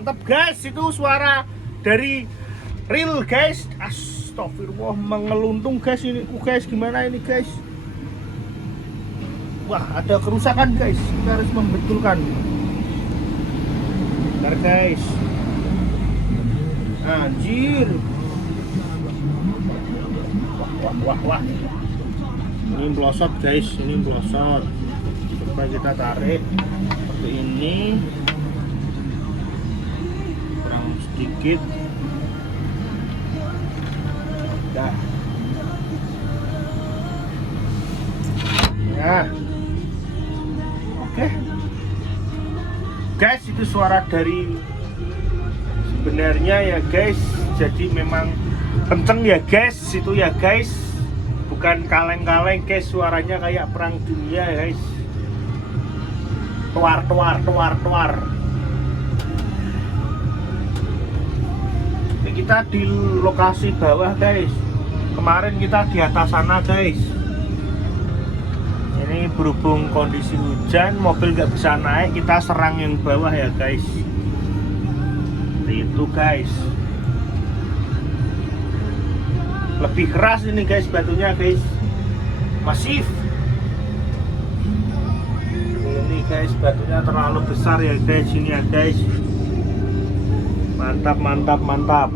Mantap guys, itu suara dari real guys. Astagfirullah, mengeluntung guys ini. Guys, gimana ini guys? Wah, ada kerusakan guys. Kita harus membetulkan. Bentar guys. Anjir. Wah. Ini melosot guys, ini melosot. Coba kita tarik seperti ini. Kurang sedikit. Dah. Ya. Oke. Guys, itu suara dari sebenarnya ya guys. Jadi memang kenceng ya guys, itu ya guys. Bukan kaleng-kaleng guys, suaranya kayak perang dunia guys. Tuar. Ini kita di lokasi bawah guys. Kemarin kita di atas sana guys. Ini berhubung kondisi hujan, mobil nggak bisa naik, kita serang yang bawah ya guys. Itu guys. Lebih keras ini guys batunya guys, masif. Ini guys batunya terlalu besar ya guys, ini ya guys. Mantap.